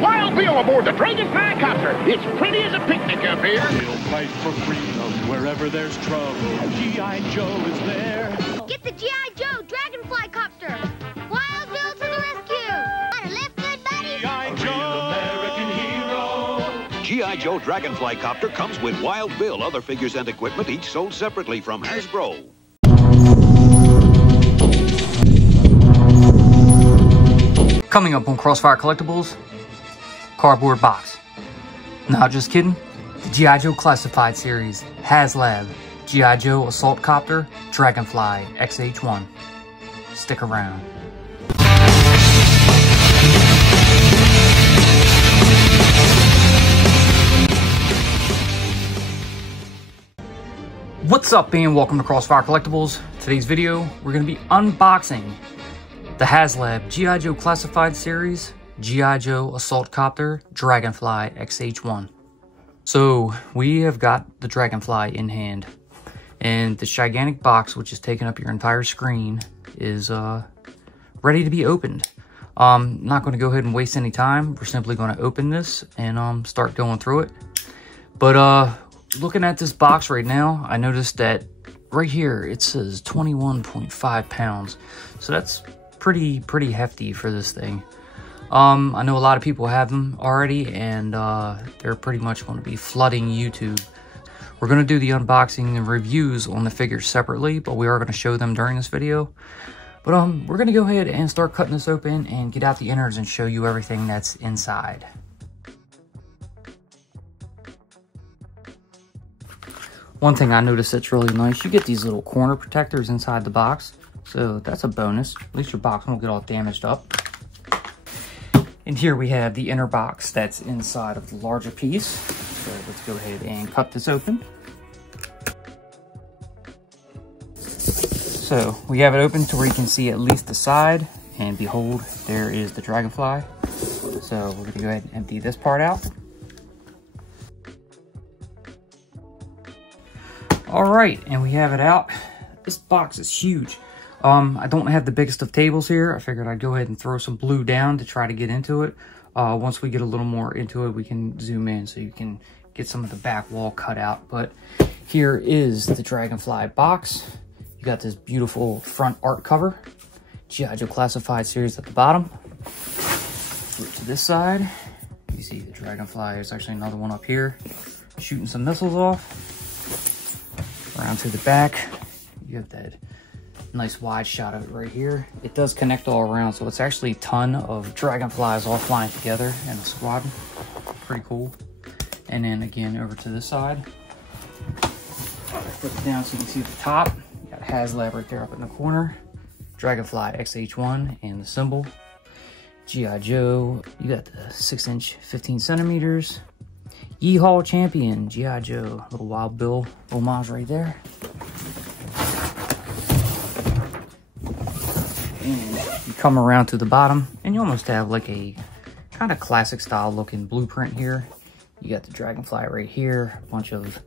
Wild Bill aboard the Dragonfly Copter. It's pretty as a picnic up here. We'll fight for freedom wherever there's trouble. G.I. Joe is there. Get the G.I. Joe Dragonfly Copter. Wild Bill to the rescue. Wanna lift, good buddy? G.I. Joe, American hero. G.I. Joe Dragonfly Copter comes with Wild Bill, other figures and equipment, each sold separately from Hasbro. Coming up on Crossfire Collectibles, cardboard box. Nah, just kidding. The G.I. Joe Classified Series, HasLab, G.I. Joe Assault Copter, Dragonfly, XH-1. Stick around. What's up and welcome to Crossfire Collectibles. Today's video, we're going to be unboxing the HasLab G.I. Joe Classified Series, G.I. Joe Assault Copter, Dragonfly, XH-1. So, we have got the Dragonfly in hand. And this gigantic box, which is taking up your entire screen, is ready to be opened. Not going to go ahead and waste any time. We're simply going to open this and start going through it. But looking at this box right now, I noticed that right here, it says 21.5 pounds. So that's pretty hefty for this thing. I know a lot of people have them already, and they're pretty much going to be flooding YouTube. We're going to do the unboxing and reviews on the figures separately, but we are going to show them during this video. But we're going to go ahead and start cutting this open and get out the innards and show you everything that's inside. One thing I noticed that's really nice, you get these little corner protectors inside the box. So that's a bonus. At least your box won't get all damaged up. And here we have the inner box that's inside of the larger piece. So let's go ahead and cut this open. So we have it open to where you can see at least the side. And behold, there is the Dragonfly. So we're gonna go ahead and empty this part out. All right, and we have it out. This box is huge. I don't have the biggest of tables here. I figured I'd go ahead and throw some blue down to try to get into it. Once we get a little more into it, we can zoom in so you can get some of the back wall cut out. But here is the Dragonfly box. You got this beautiful front art cover. G.I. Joe Classified Series at the bottom. Flip to this side. You see the Dragonfly. There's actually another one up here shooting some missiles off. Around to the back, you have that nice wide shot of it right here. It does connect all around, so it's actually a ton of Dragonflies all flying together in a squadron. Pretty cool. And then again, over to this side. Flip it down so you can see the top. You got HasLab right there up in the corner. Dragonfly XH-1 and the symbol. G.I. Joe, you got the 6-inch, 15 centimeters. Yeehaw Champion, G.I. Joe, little Wild Bill homage right there. And you come around to the bottom, and you almost have like a kind of classic style looking blueprint here. You got the Dragonfly right here, a bunch of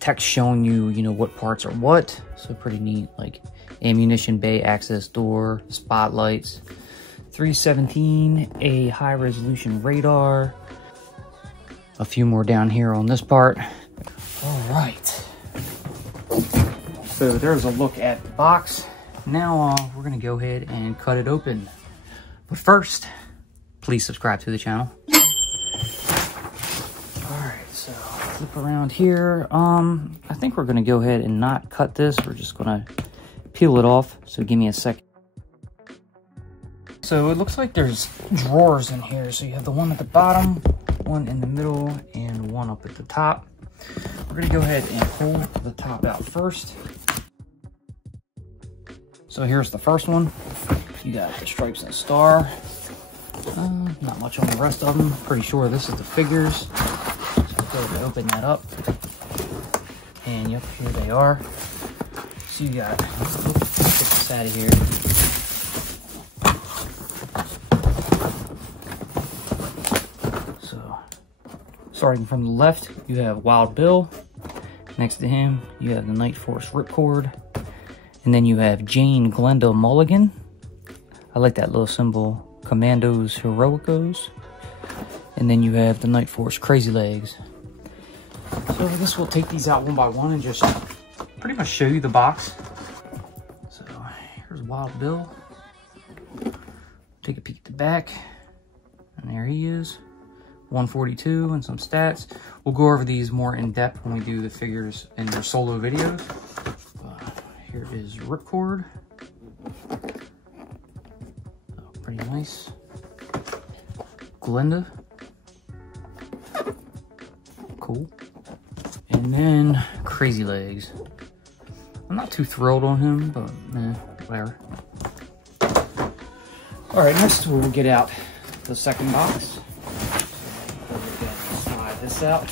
text showing you, what parts are what. So pretty neat, like ammunition bay, access door, spotlights, 317, a high resolution radar. A few more down here on this part. All right. So there's a look at the box. Now we're gonna go ahead and cut it open. But first, please subscribe to the channel. All right, so flip around here. I think we're gonna go ahead and not cut this. We're just gonna peel it off. So give me a second. So it looks like there's drawers in here. So you have the one at the bottom, one in the middle, and one up at the top. We're gonna go ahead and pull the top out first. So here's the first one. You got the stripes and star. Not much on the rest of them. Pretty sure this is the figures. So we'll go ahead and open that up. And yep, here they are. So you got, let's get this out of here. Starting from the left, you have Wild Bill. Next to him, you have the Night Force Ripcord. And then you have Jane Glenda Mulligan. I like that little symbol, Commandos Heroicos. And then you have the Night Force Crazy Legs. So I guess we'll take these out one by one and just pretty much show you the box. So here's Wild Bill. Take a peek at the back. And there he is. 142 and some stats. We'll go over these more in depth when we do the figures in their solo videos. Here is Ripcord. Oh, pretty nice. Glinda. Cool. And then Crazy Legs. I'm not too thrilled on him, but whatever. Alright, next we'll get out the second box. Slide this out.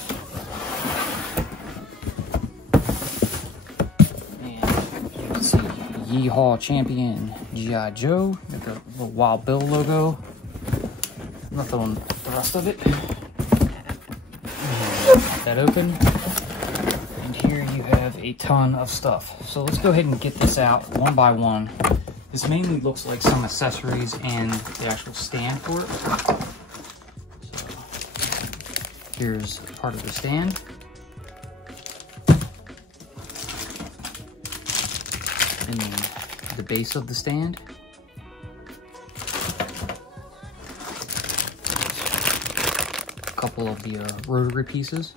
And you can see Yeehaw Champion G.I. Joe. Got the little Wild Bill logo. Nothing on the rest of it. Pop that open. And here you have a ton of stuff. So let's go ahead and get this out one by one. This mainly looks like some accessories and the actual stand for it. So here's part of the stand. And then the base of the stand. A couple of the rotary pieces.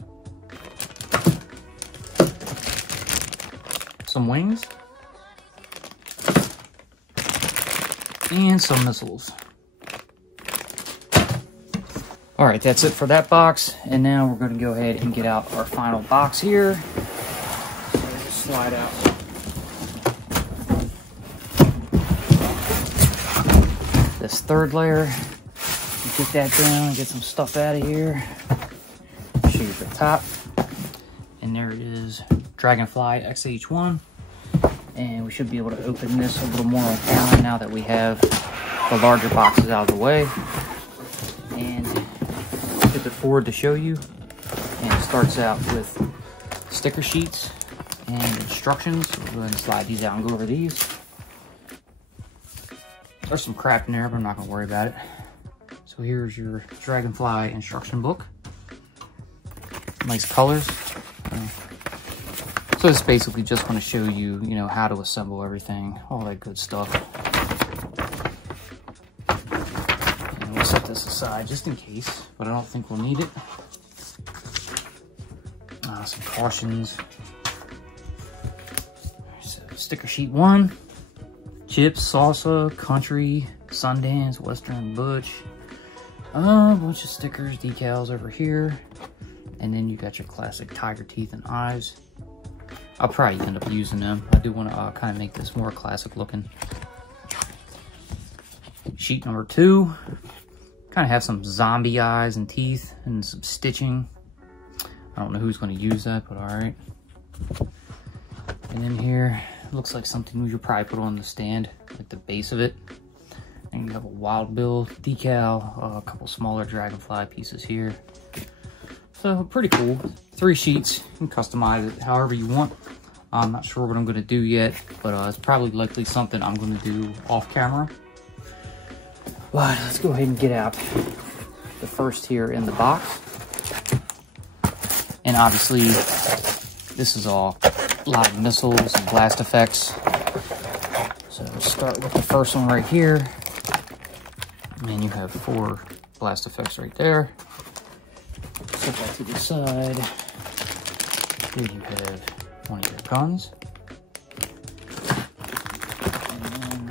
Some wings. And some missiles. All right, that's it for that box. And now we're going to go ahead and get out our final box here. So just slide out. This third layer. Get that down and get some stuff out of here. Show you the top. And there it is, Dragonfly XH-1. And we should be able to open this a little more on camera now that we have the larger boxes out of the way. And flip it forward to show you. And it starts out with sticker sheets and instructions. So we'll go ahead and slide these out and go over these. There's some crap in there, but I'm not going to worry about it. So here's your Dragonfly instruction book. Nice colors. So it's basically just going to show you, how to assemble everything, all that good stuff. And we'll set this aside just in case, but I don't think we'll need it. Some cautions. So sticker sheet 1, Chips, Salsa, Country, Sundance, Western, Butch. A bunch of stickers, decals over here. And then you got your classic tiger teeth and eyes. I'll probably end up using them. I do want to kind of make this more classic looking. Sheet number 2. Kind of have some zombie eyes and teeth and some stitching. I don't know who's going to use that, but alright. And then here, looks like something we should probably put on the stand at the base of it. And you have a Wild Bill decal, a couple smaller Dragonfly pieces here. So pretty cool. 3 sheets. You can customize it however you want. I'm not sure what I'm going to do yet, but it's probably likely something I'm going to do off camera. But let's go ahead and get out the first here in the box. And obviously, this is all a lot of missiles and blast effects. So we'll start with the first one right here. And you have 4 blast effects right there. Put that to the side. Here you have one of your guns. And then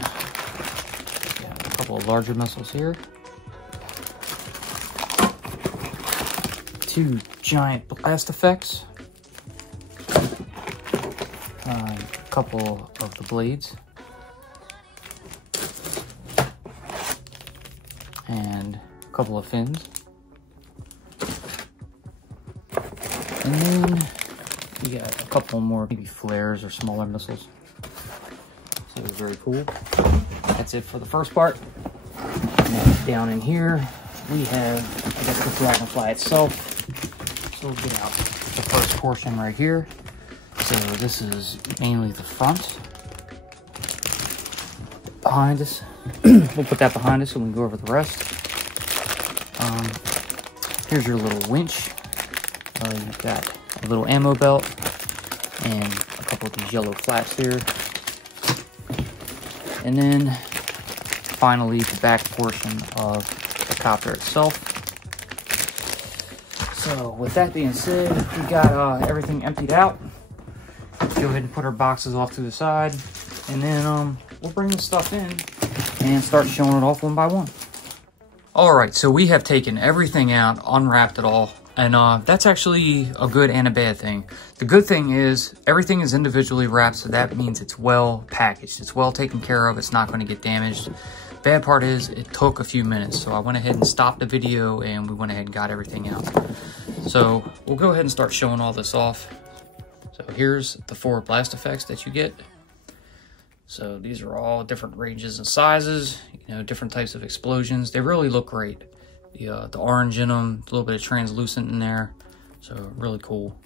you have a couple of larger missiles here. 2 giant blast effects. A couple of the blades. And a couple of fins. And then you got a couple more, maybe flares or smaller missiles. So very cool. That's it for the first part. Now down in here, we have, I guess, the Dragonfly itself. So we'll get out the first portion right here. So this is mainly the front. Behind us. We'll put that behind us so we can go over the rest. Here's your little winch. You've got a little ammo belt and a couple of these yellow flaps here. And then finally the back portion of the copter itself. So with that being said, we got everything emptied out. Let's go ahead and put our boxes off to the side, and then we'll bring the stuff in and start showing it off one by one. All right, so we have taken everything out, unwrapped it all, and that's actually a good and a bad thing. The good thing is everything is individually wrapped, so that means it's well packaged. It's well taken care of. It's not going to get damaged. Bad part is it took a few minutes, so I went ahead and stopped the video and we went ahead and got everything out. So we'll go ahead and start showing all this off. So here's the 4 blast effects that you get. So these are all different ranges and sizes, you know, different types of explosions. They really look great. The orange in them, a little bit of translucent in there, so really cool.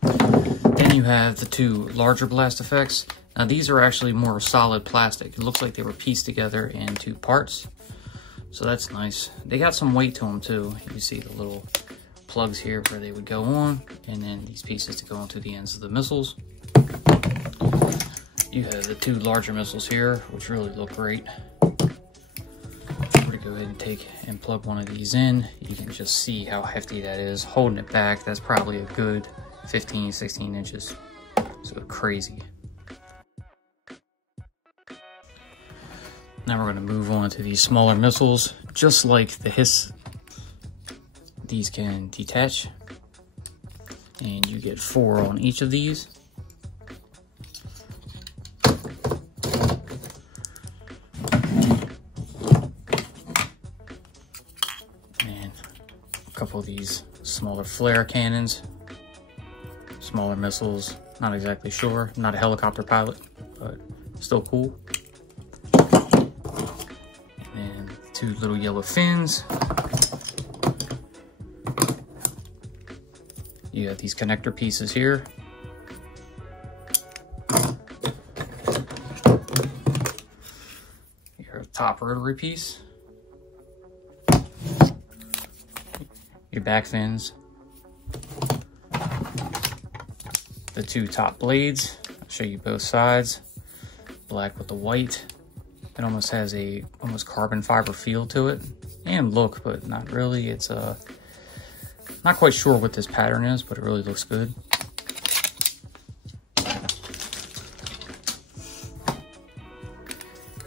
Then you have the 2 larger blast effects. Now these are actually more solid plastic. It looks like they were pieced together in 2 parts, so that's nice. They got some weight to them too. You see the little plugs here where they would go on, and then these pieces to go onto the ends of the missiles. You have the 2 larger missiles here, which really look great. If you were to go ahead and take and plug one of these in, you can just see how hefty that is. Holding it back, that's probably a good 15, 16 inches. So crazy. Now we're going to move on to these smaller missiles. Just like the HISS, these can detach, and you get 4 on each of these. And a couple of these smaller flare cannons, smaller missiles, not exactly sure. I'm not a helicopter pilot, but still cool. 2 little yellow fins. You have these connector pieces here. Your top rotary piece. Your back fins. The 2 top blades. I'll show you both sides. Black with the white. It almost has a carbon fiber feel to it, and look, but not really. It's not quite sure what this pattern is, but it really looks good.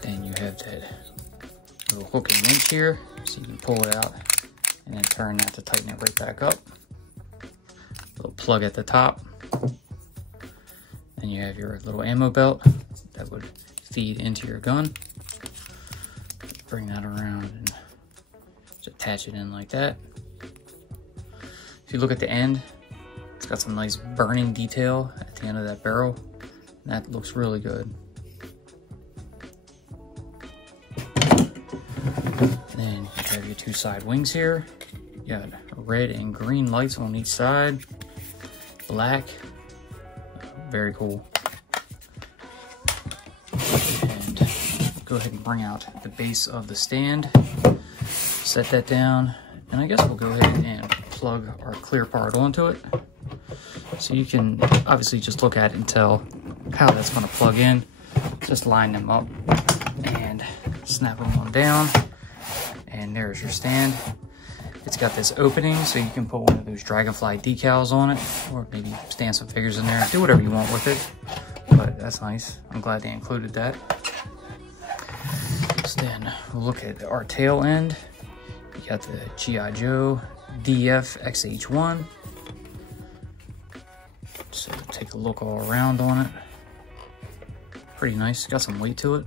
Then you have that little hook and winch here, so you can pull it out and then turn that to tighten it right back up. Little plug at the top. Then you have your little ammo belt that would feed into your gun. Bring that around and just attach it in like that. If you look at the end, it's got some nice burning detail at the end of that barrel. And that looks really good. And then you have your 2 side wings here. You got red and green lights on each side. Black. Very cool. Go ahead and bring out the base of the stand, set that down, and I guess we'll go ahead and plug our clear part onto it. So you can obviously just look at it and tell how that's going to plug in. Just line them up and snap them on down, and there's your stand. It's got this opening so you can put one of those Dragonfly decals on it, or maybe stand some figures in there. Do whatever you want with it, but that's nice. I'm glad they included that. Then we'll look at our tail end. You got the G.I. Joe DF XH-1. So take a look all around on it. Pretty nice, got some weight to it.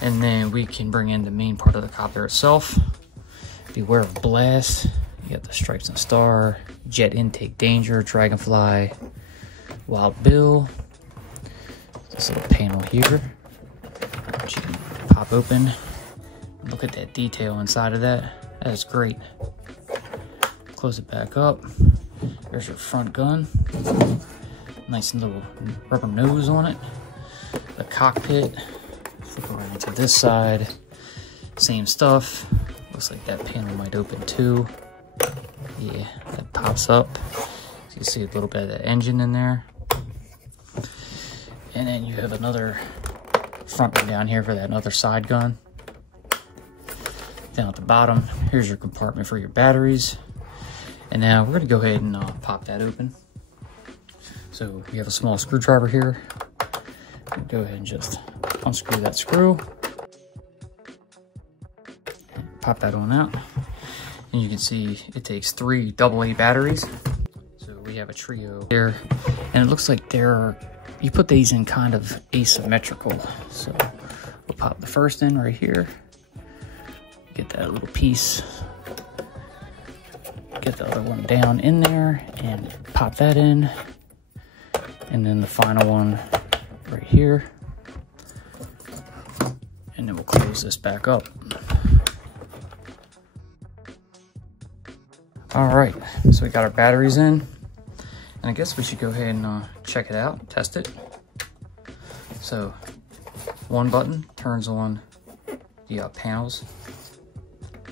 And then we can bring in the main part of the copter itself. Beware of blast. You got the stripes and star, jet intake danger, Dragonfly, Wild Bill. This little panel here, which you can pop open. Look at that detail inside of that. That is great. Close it back up. There's your front gun. Nice little rubber nose on it. The cockpit. Flip around to this side. Same stuff. Looks like that panel might open too. Yeah, that pops up. So you see a little bit of the engine in there. And then you have another front one down here for that other side gun. Down at the bottom, here's your compartment for your batteries. And now we're gonna go ahead and pop that open. So you have a small screwdriver here. Go ahead and just unscrew that screw. Pop that on out. And you can see it takes 3 AA batteries. So we have a trio here. And it looks like you put these in kind of asymmetrical. So we'll pop the first in right here. Get that little piece. Get the other one down in there and pop that in. And then the final one right here. And then we'll close this back up. All right, so we got our batteries in. And I guess we should go ahead and check it out, test it. So one button turns on the panels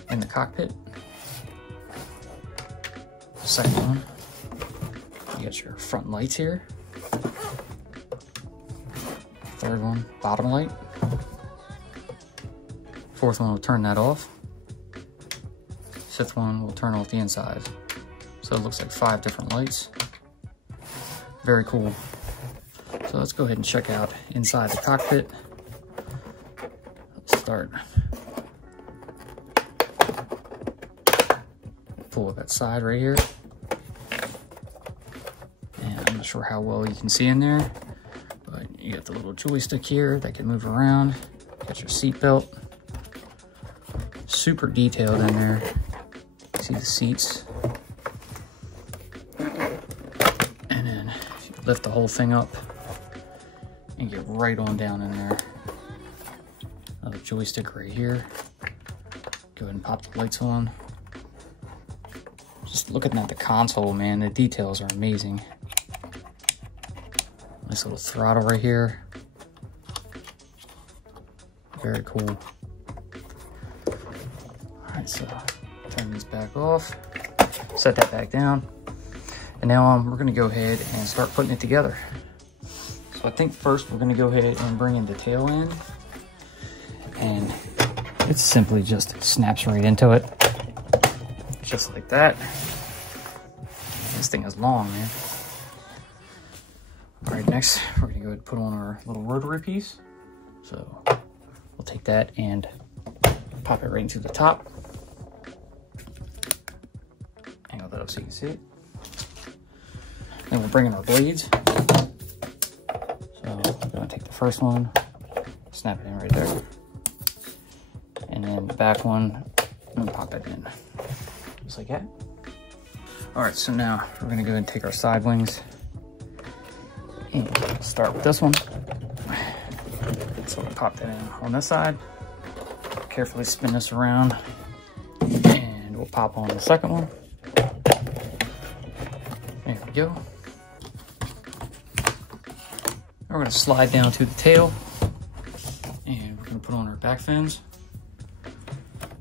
in the cockpit. Second one, you got your front lights here. Third one, bottom light. Fourth one will turn that off. Fifth one will turn off the inside. So it looks like 5 different lights. Very cool. So let's go ahead and check out inside the cockpit. Let's start. Pull that side right here. And I'm not sure how well you can see in there, but you got the little joystick here that can move around. Got your seat belt. Super detailed in there. See the seats. And then if you lift the whole thing up and get right on down in there. Another joystick right here. Go ahead and pop the lights on. Just looking at the console, man, the details are amazing. Nice little throttle right here. Very cool. Alright, so turn these back off. Set that back down. And now we're gonna go ahead and start putting it together. So I think first we're gonna go ahead and bring in the tail end. And it simply just snaps right into it. Just like that. This thing is long, man. All right, next we're gonna go ahead and put on our little rotary piece. So we'll take that and pop it right into the top. Angle that up so you can see it. Then we'll bring in our blades. So we're gonna take the first one, snap it in right there. And then the back one, and pop it in. Just like that. All right, so now we're gonna go ahead and take our side wings and start with this one. So we'll pop that in on this side. Carefully spin this around and we'll pop on the second one. There we go. We're gonna slide down to the tail and we're gonna put on our back fins.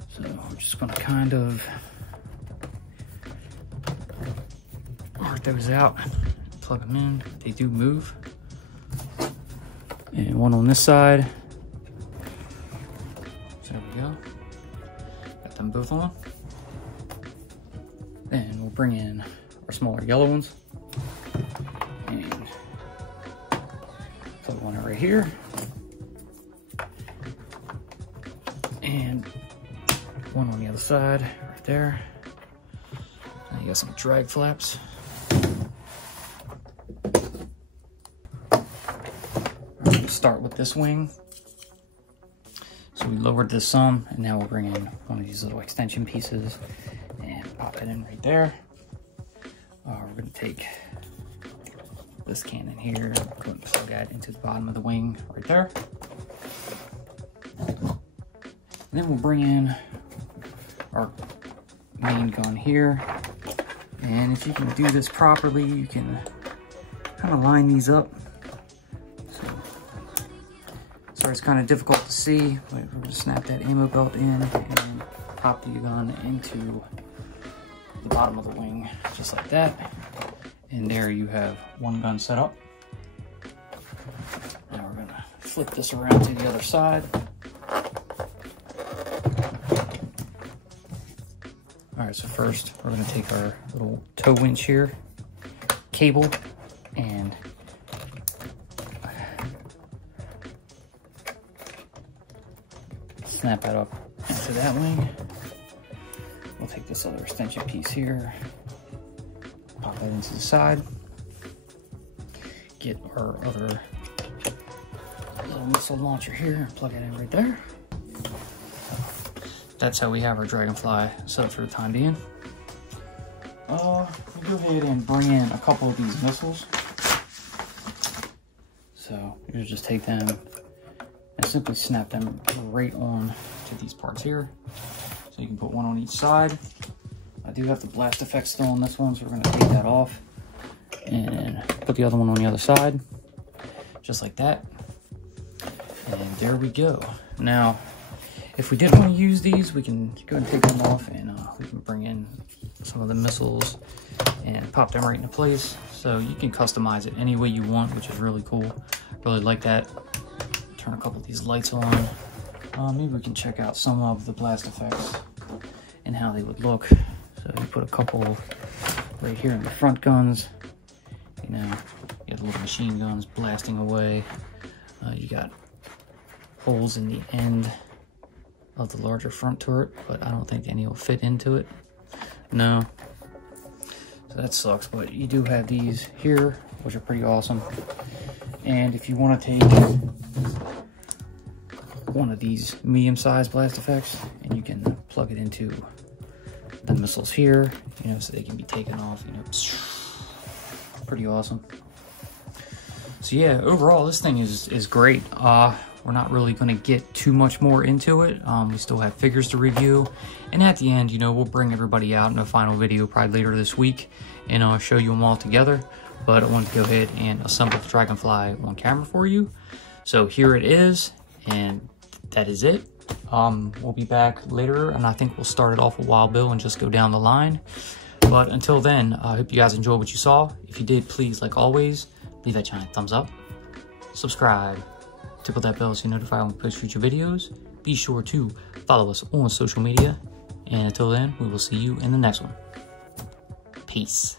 So we're just gonna kind of mark those out, plug them in. They do move. And one on this side. So there we go. Got them both on. Then we'll bring in our smaller yellow ones. And put one right here. And one on the other side, right there. Now you got some drag flaps. Start with this wing. So we lowered this some, and now we'll bring in one of these little extension pieces and pop it in right there. We're going to take this cannon here, go and plug that into the bottom of the wing right there. And then we'll bring in our main gun here. And if you can do this properly, you can kind of line these up. So sorry it's kind of difficult to see, but we're gonna snap that ammo belt in and pop the gun into the bottom of the wing, just like that. And there you have one gun set up. Now we're gonna flip this around to the other side. All right, so first we're gonna take our little tow winch here, cable, and snap that up into that wing. We'll take this other extension piece here, pop that into the side, get our other little missile launcher here and plug it in right there. That's how we have our Dragonfly set up for the time being. We'll go ahead and bring in a couple of these missiles. So you just take them and simply snap them right on to these parts here. So you can put one on each side. I do have the blast effect still on this one, so we're gonna take that off and put the other one on the other side, just like that. And there we go. Now, if we didn't want to use these, we can go and take them off, and we can bring in some of the missiles and pop them right into place. So you can customize it any way you want, which is really cool. Really like that. Turn a couple of these lights on. Maybe we can check out some of the blast effects and how they would look. So you put a couple right here in the front guns. You know, you have the little machine guns blasting away. You got holes in the end of the larger front turret, but I don't think any will fit into it. No. So that sucks, but you do have these here, which are pretty awesome. And if you want to take one of these medium-sized blast effects, and you can plug it into the missiles here, you know, so they can be taken off, you know, pretty awesome. So yeah, overall, this thing is great. We're not really going to get too much more into it. We still have figures to review. And at the end, you know, we'll bring everybody out in a final video probably later this week, and I'll show you them all together. But I wanted to go ahead and assemble the Dragonfly on camera for you. So here it is, and that is it. We'll be back later, and I think we'll start it off with Wild Bill and just go down the line. But until then, I hope you guys enjoyed what you saw. If you did, please, like always, leave that giant thumbs up, subscribe, tickle that bell so you're notified when we post future videos. Be sure to follow us on social media. And until then, we will see you in the next one. Peace.